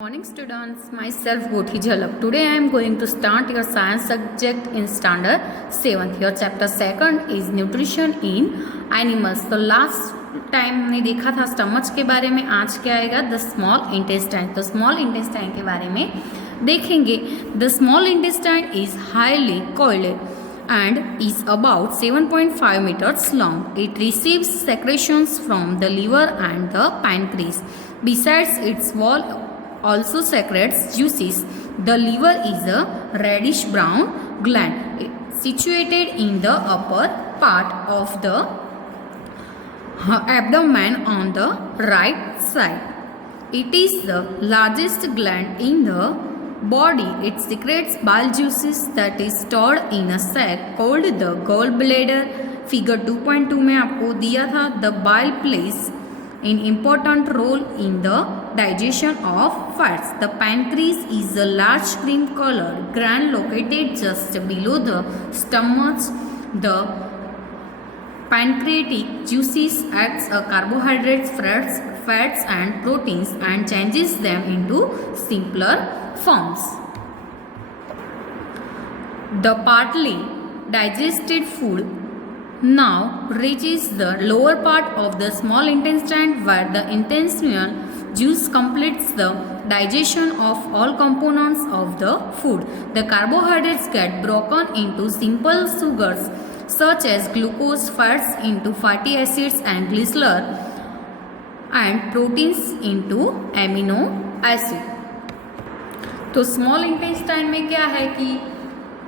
Morning students, myself Gothi Jhalak. Today I am going to start your science subject in standard 7th. Your chapter 2nd is nutrition in animals. तो last time हमने देखा था stomach के बारे में, आज क्या आएगा द स्मॉल इंटेस्टाइन. तो स्मॉल इंटेस्टाइन के बारे में देखेंगे. The small intestine is highly coiled and is about 7.5 meters long. It receives secretions from the liver and the pancreas. Besides its wall also secretes juices. The liver is a reddish brown gland situated in the upper part of the abdomen on the right side. It is the largest gland in the body. It secretes bile juices that is stored in a sac called the gallbladder. Figure 2.2 में आपको दिया था. The bile plays an important role in the digestion of fats. The pancreas is a large cream colored gland located just below the stomach. The pancreatic juices acts as carbohydrates, fats and proteins and changes them into simpler forms. The partly digested food now reaches the lower part of the small intestine where the intestinal juice completes the digestion of all components of the food. The carbohydrates get broken into simple sugars such as glucose, fats into fatty acids and glycerol and proteins into amino acid. तो small intestine में क्या है कि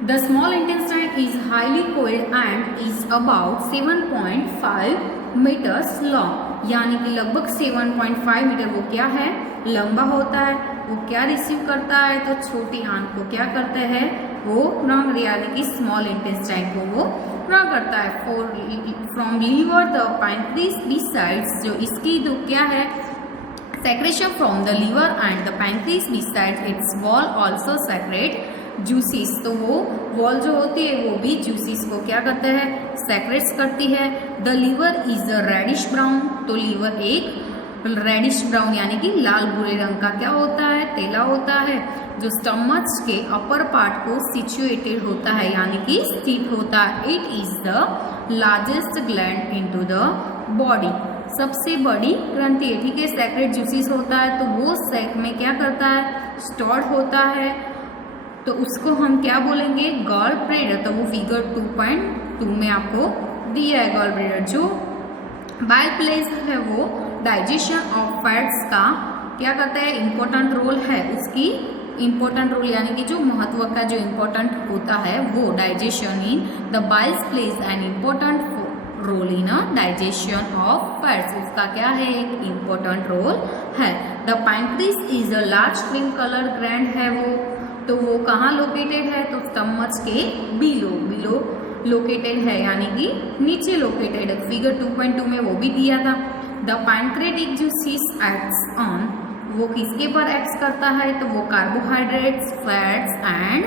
the small intestine is highly coiled and is about 7.5 metres long, यानी कि लगभग 7.5 metre वो क्या है लंबा होता है. वो क्या रिसीव करता है तो छोटी आंत को क्या करते हैं वो रंग, यानी कि स्मॉल इंटेस्टाइन को वो रंग करता है. फ्रॉम लीवर द पैंक्रीज बिसाइड्स, जो इसकी तो क्या है secretion from the liver and the pancreas besides its wall also secrete juices. तो वो वॉल जो होती है वो भी juices को क्या करता है secretes करती है. The liver is a reddish brown, तो लीवर एक रेडिश ब्राउन यानी कि लाल भूरे रंग का क्या होता है तेला होता है, जो स्टमच के अपर पार्ट को सिचुएटेड होता है यानी कि स्थित होता है. It is the largest gland into the body, सबसे बड़ी ग्रंथि है. ठीक है, सेक्रेट जूसिस होता है तो वो सेक में क्या करता है स्टोर्ड होता है, तो उसको हम क्या बोलेंगे गॉल ब्लैडर. तो वो फिगर 2.2 में आपको दिया है गॉल ब्लैडर. जो बाइल प्लेस है वो डाइजेशन ऑफ फैट्स का क्या करता है इम्पोर्टेंट रोल है. उसकी इम्पोर्टेंट रोल यानी कि जो महत्व का जो इम्पोर्टेंट होता है वो digestion in the biles plays an important role in digestion of fats. उसका क्या है एक इम्पोर्टेंट रोल है. The pancreas is a large cream colour gland है वो, तो वो कहाँ लोकेटेड है तो स्टमच के बिलो लोकेटेड है यानी कि नीचे लोकेटेड है. फिगर 2.2 में वो भी दिया था. The pancreatic juices acts on, वो किसके पर एक्ट करता है तो वो कार्बोहाइड्रेट्स, फैट्स एंड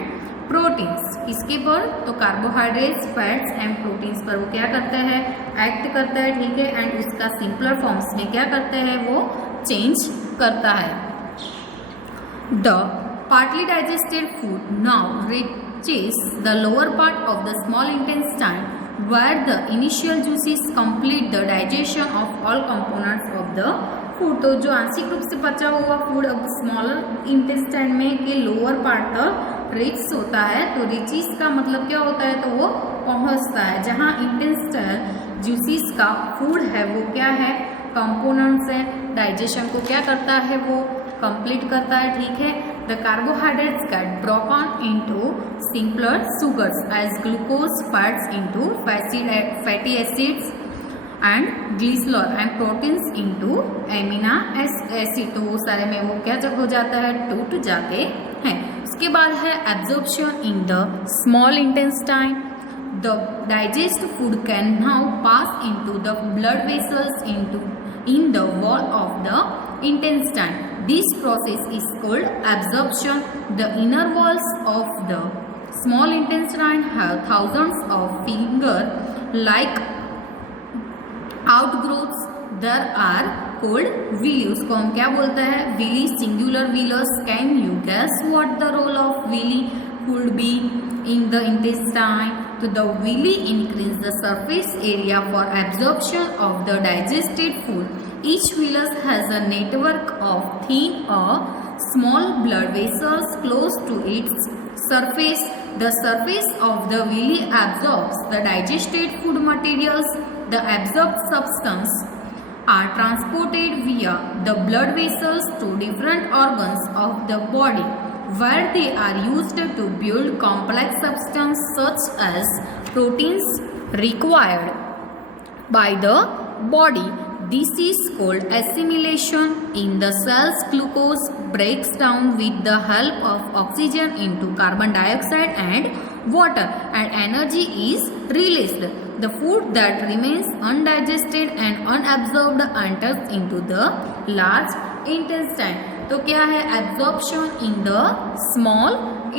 प्रोटीन्स. किसके पर तो कार्बोहाइड्रेट्स, फैट्स एंड प्रोटीन्स पर वो क्या करता है एक्ट करता है. ठीक है, एंड उसका सिंपलर फॉर्म्स में क्या करता है वो चेंज करता है. The partly digested food now reaches the lower part of the small intestine where the initial juices complete the digestion of all components of the food. तो जो आंशिक रूप से पचा हुआ फूड अब स्मॉलर इंटेस्टाइन में के लोअर पार्ट तक रीच होता है. तो रिचेस का मतलब क्या होता है तो वो पहुंचता है जहां इंटेस्टाइनल जूसिस का फूड है वो क्या है कंपोनेंट्स है, डाइजेशन को क्या करता है वो कंप्लीट करता है. ठीक है, the carbohydrates get broken into simpler sugars as glucose, fats into fatty acids and glycerol and proteins into amino acid. तो वो सारे में वो क्या जब हो जाता है टूट जाते हैं. उसके बाद है absorption in the small intestine. The digested food can now pass into the blood vessels in the wall of the intestine. This process is called absorption. The inner walls of the small intestine have thousands of finger-like outgrowths. There are called villi. उसको हम क्या बोलते हैं? villi, singular villus. Can you guess what the role of villi could be in the intestine? So the villi increase the surface area for absorption of the digested food. Each villus has a network of thin or small blood vessels close to its surface. The surface of the villi absorbs the digested food materials. The absorbed substance are transported via the blood vessels to different organs of the body, where they are used to build complex substances such as proteins required by the body. This is called assimilation. In the cells, glucose breaks down with the help of oxygen into carbon dioxide and water, and energy is released. The food that remains undigested and unabsorbed enters into the large intestine. तो क्या है? Absorption in the small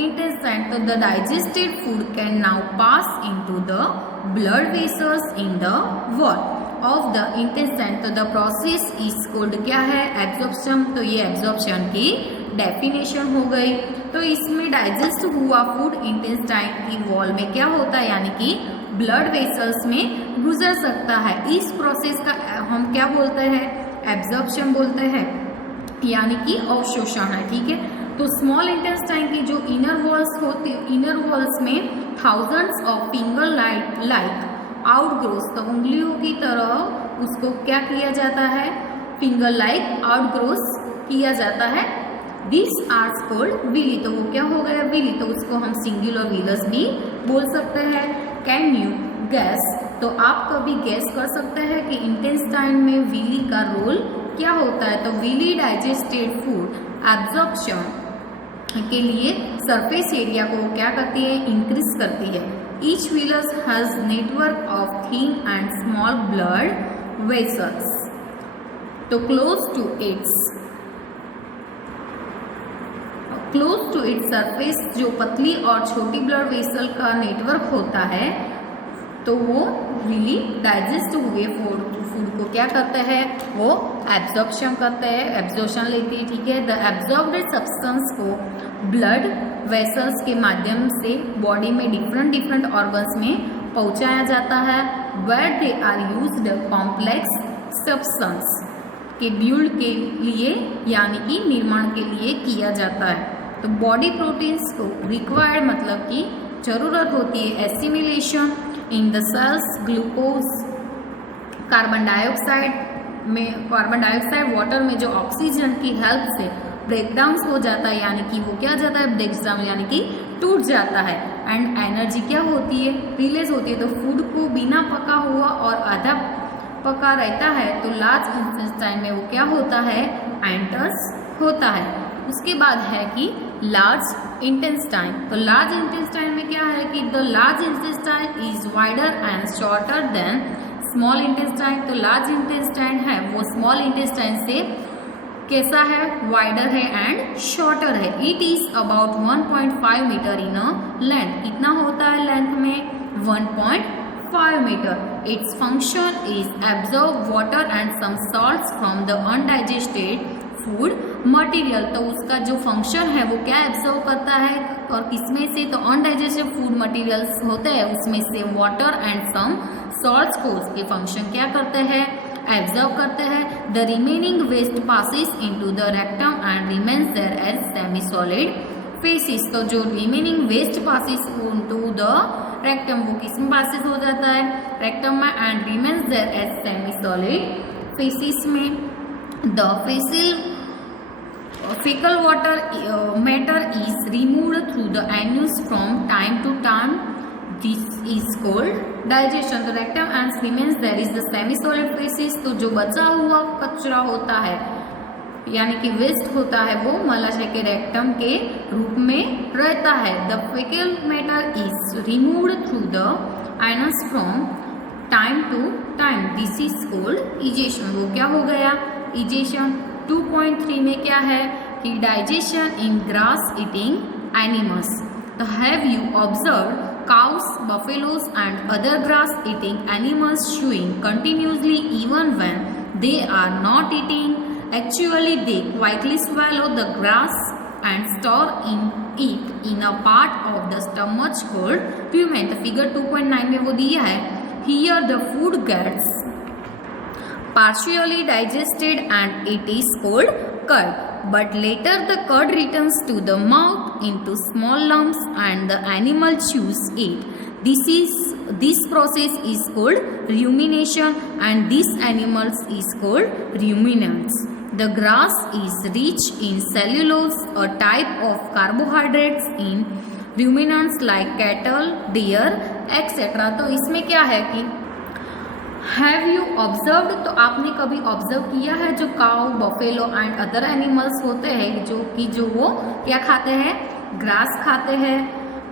intestine. So the digested food can now pass into the blood vessels in the wall of the intestine. तो the process is called क्या है? Absorption. तो ये absorption की definition हो गई. तो इसमें डाइजेस्ट हुआ फूड इंटेस्टाइन की वॉल में क्या होता है, यानी कि ब्लड वेसल्स में गुजर सकता है. इस प्रोसेस का हम क्या बोलते हैं? एब्जॉर्प्शन बोलते हैं, यानी कि अवशोषण है. ठीक है. तो स्मॉल इंटेस्टाइन की जो इनर वॉल्स होती है, इनर वॉल्स में थाउजेंड्स ऑफ फिंगर लाइक आउटग्रोस, तो उंगलियों की तरह उसको क्या किया जाता है? फिंगर लाइक आउटग्रोस किया जाता है. This are called villi. तो वो क्या हो गया? विली. तो उसको हम सिंगुलर विलस भी बोल सकते हैं. Can you gas? तो आप कभी गैस कर सकते हैं कि इंटेस्टाइन में विली का रोल क्या होता है? तो विली डाइजेस्टेड फूड एब्जॉर्प्शन के लिए सरफेस एरिया को क्या करती है? इंक्रीज करती है. Each villous has network of thin and small blood vessels. तो क्लोज टू इट्स सरफेस जो पतली और छोटी ब्लड वेसल का नेटवर्क होता है, तो वो विली डाइजेस्ट हुए फूड को क्या करते हैं? वो एब्जॉर्प्शन करते हैं, एब्जॉर्प्शन लेती है. ठीक है. द एब्जॉर्ब्ड सब्सटेंस को ब्लड वेसल्स के माध्यम से बॉडी में डिफरेंट ऑर्गन्स में पहुंचाया जाता है. Where they are used complex substance के बिल्ड के लिए, यानी कि निर्माण के लिए किया जाता है. तो बॉडी प्रोटीन्स को रिक्वायर्ड मतलब कि जरूरत होती है. Assimilation in the cells, glucose carbon dioxide water में जो ऑक्सीजन की हेल्प से ब्रेकडाउन हो जाता है, यानी कि वो क्या जाता है? ब्रेकडाउन, यानी कि टूट जाता है. एंड एनर्जी क्या होती है? रिलीज होती है. तो फूड को बिना पका हुआ और आधा पका रहता है तो लार्ज इंटेस्टाइन में वो क्या होता है? एंटर्स होता है. उसके बाद है कि लार्ज इंटेस्टाइन. तो लार्ज इंटेस्टाइन में क्या है कि the large intestine is wider and shorter than small intestine. तो लार्ज इंटेस्टाइन है वो स्मॉल इंटेस्टाइन से कैसा है? वाइडर है एंड शॉर्टर है. It is about 1.5 metre in a length. कितना होता है लेंथ में? 1.5 metre. Its function is absorb water and some salts from the undigested food material. तो उसका जो फंक्शन है वो क्या एब्जॉर्ब करता है और किसमें से? तो अनडाइजेस्टेड फूड मटेरियल्स होते हैं उसमें से वाटर एंड सम सॉल्ट्स को उसके फंक्शन क्या करते हैं? एब्जॉर्ब करते हैं. The remaining waste passes into the rectum and remains there as semi solid faeces. तो जो remaining waste passes into the rectum वो किसमें पासिस हो जाता है? रेक्टम में. And remains there as semi solid faeces में. द fecal matter is removed through the anus from time to time. This is called digestion. The rectum and remains there is the semi-solid feces. तो जो बचा हुआ कचरा होता है, यानी कि वेस्ट होता है, वो मलाशय के रेक्टम के रूप में रहता है. The fecal matter is removed through the anus from time to time. This is called egestion. वो क्या हो गया? egestion. 2.3 में क्या है कि digestion in grass eating animals. तो have you observe cows, buffaloes and other grass eating animals chewing continuously even when they are not eating. Actually, they quietly swallow the grass and store it in a part of the stomach called rumen. तो figure 2.9 में वो दिया है, here the food gets partially digested and it is called curd. But later the curd returns to the mouth into small lumps and the animal chews it. This process is called rumination and these animals is called ruminants. The grass is rich in cellulose, a type of carbohydrates in ruminants like cattle, deer, etc. तो इसमें क्या है कि have you observed, तो आपने कभी observe किया है जो cow, buffalo and other animals होते हैं जो वो क्या खाते हैं, ग्रास खाते हैं.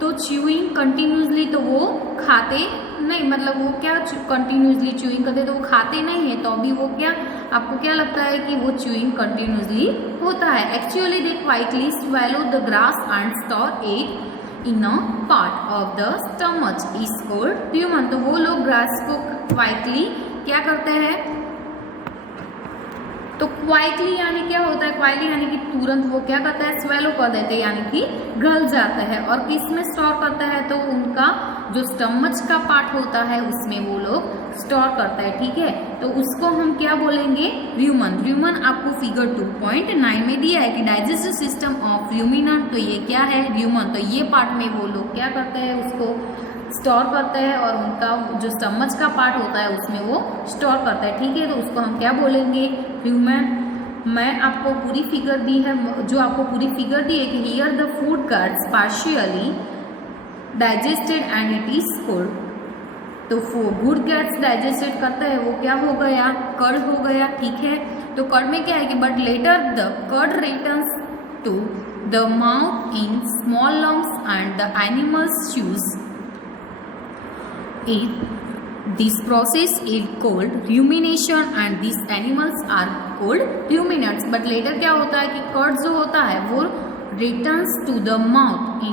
तो च्यूइंग कंटिन्यूसली तो वो खाते नहीं, मतलब वो क्या कंटिन्यूसली च्यूइंग करते तो वो खाते नहीं है. तो अभी वो क्या, आपको क्या लगता है कि वो च्यूइंग कंटिन्यूसली होता है. Actually they quietly swallow the grass and store it in a part of the stomach is called human. तो वो लोग ग्रास को क्वाइटली क्या करते हैं, तो क्वाइटली यानी क्या होता है, क्वाइटली यानी कि तुरंत वो क्या करता है, स्वेलो कर देते हैं, यानी कि गल जाता है. और किस में स्टोर करता है, तो उनका जो स्टमच का पार्ट होता है उसमें वो लोग स्टोर करता है. ठीक है, तो उसको हम क्या बोलेंगे, र्यूमन. र्यूमन आपको फिगर 2.9 में दिया है कि डाइजेस्टिव सिस्टम ऑफ र्यूमिनेंट. तो ये क्या है, र्यूमन. तो ये पार्ट में वो लोग क्या करते हैं, उसको स्टोर करते हैं और उनका जो स्टमच का पार्ट होता है उसमें वो स्टोर करता है. ठीक है, तो उसको हम क्या बोलेंगे, ह्यूमन. मैं आपको पूरी फिगर दी है, जो आपको पूरी फिगर दी है कि here the food gets partially digested and it is called. तो फूड गेट्स डाइजेस्टेड करता है वो क्या हो गया, कर्ड हो गया. ठीक है, तो कर्ड में क्या है कि but later the curd returns to the mouth in small lumps and the animals chew this process is called rumination and these animals are called ruminants. but later क्या होता है कि कर्ड जो होता है वो returns to the mouth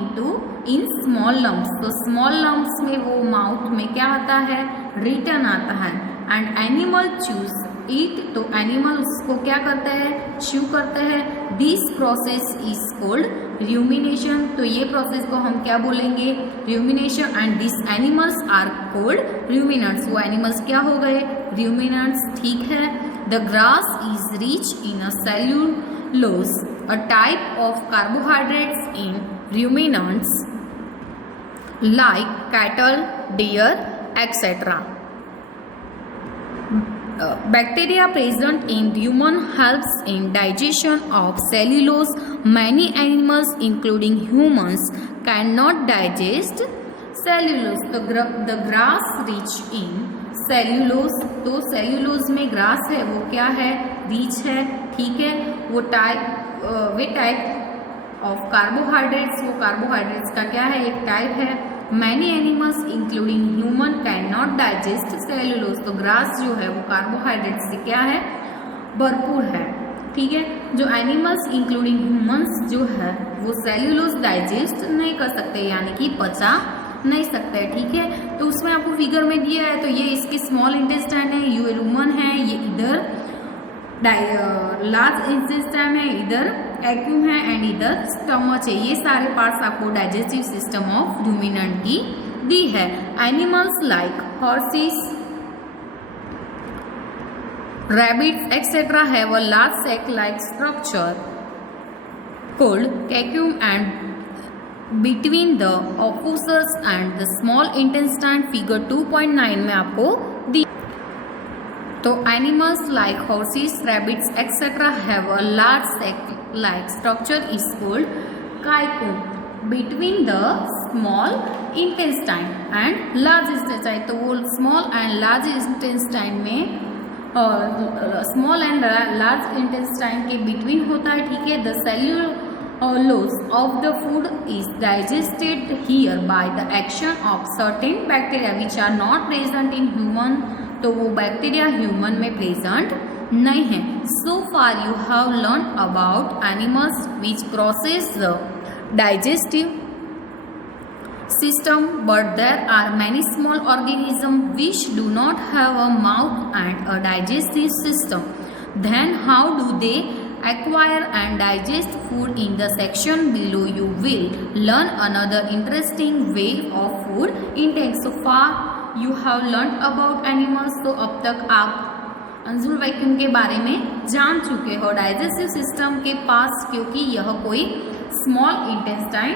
in small lumps. तो small lumps में वो माउथ में क्या आता है, रिटर्न आता है. and animal chews it, तो एनिमल उसको क्या करता है, च्यू करता है. This process is called rumination. तो ये प्रोसेस को हम क्या बोलेंगे, rumination. And this animals are called ruminants. वो एनिमल्स क्या हो गए, ruminants. ठीक है, the grass is rich in a cellulose, a type of carbohydrates in ruminants like cattle, deer, etc. Bacteria present in rumen helps in digestion of cellulose. Many animals, including humans, cannot digest cellulose. The grass rich in cellulose. तो cellulose में grass है वो क्या है, rich है. ठीक है, वो टाइप ऑफ कार्बोहाइड्रेट्स, वो कार्बोहाइड्रेट्स का क्या है, एक टाइप है. Many animals including human cannot digest cellulose. तो ग्रास जो है वो कार्बोहाइड्रेट से क्या है, भरपूर है. ठीक है, जो एनिमल्स इंक्लूडिंग ह्यूमंस जो है वो सेल्यूलोज डाइजेस्ट नहीं कर सकते, यानी कि पचा नहीं सकते. ठीक है, तो उसमें आपको फिगर में दिया है. तो ये इसके स्मॉल इंटेस्टाइन है, ये रूमन है, ये इधर लार्ज इंटेस्टाइन है, इधर एक्यूम है एंड इधर स्टमच है. ये सारे पार्ट्स आपको डाइजेस्टिव सिस्टम ऑफ रूमिनेंट की दी है. Animals like horses, rabbits, etc. have a large sac-like structure called caecum, and between the opisthus and the small intestine. Figure 2.9 में आपको दी. तो animals like horses, rabbits, etc. have a large sac-like structure is called caecum between the small intestine and large intestine. तो वो small and large intestine में small and large intestine के between होता है. ठीक है, the cellulose of the food is digested here by the action of certain bacteria which are not present in human. तो वो बैक्टीरिया ह्यूमन में present नहीं है. So far you have learn about animals which process the digestive system, but there are many small organisms which do not have a mouth and a digestive system. Then how do they acquire and digest food? In the section below you will learn another interesting way of food intake. So far you have learned about animals. तो अब तक आप Anjul vacuum के बारे में जान चुके हो डाइजेस्टिव सिस्टम के पास, क्योंकि यह कोई स्मॉल इंटेस्टाइन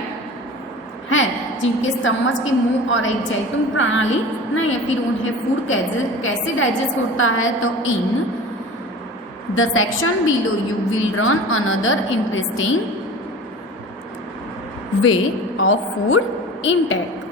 है जिनके स्टमच के मुंह और एक जैतून प्रणाली नहीं है। फिर उन्हें फूड कैसे डाइजेस्ट होता है? तो in the section below you will learn another interesting way of food intake.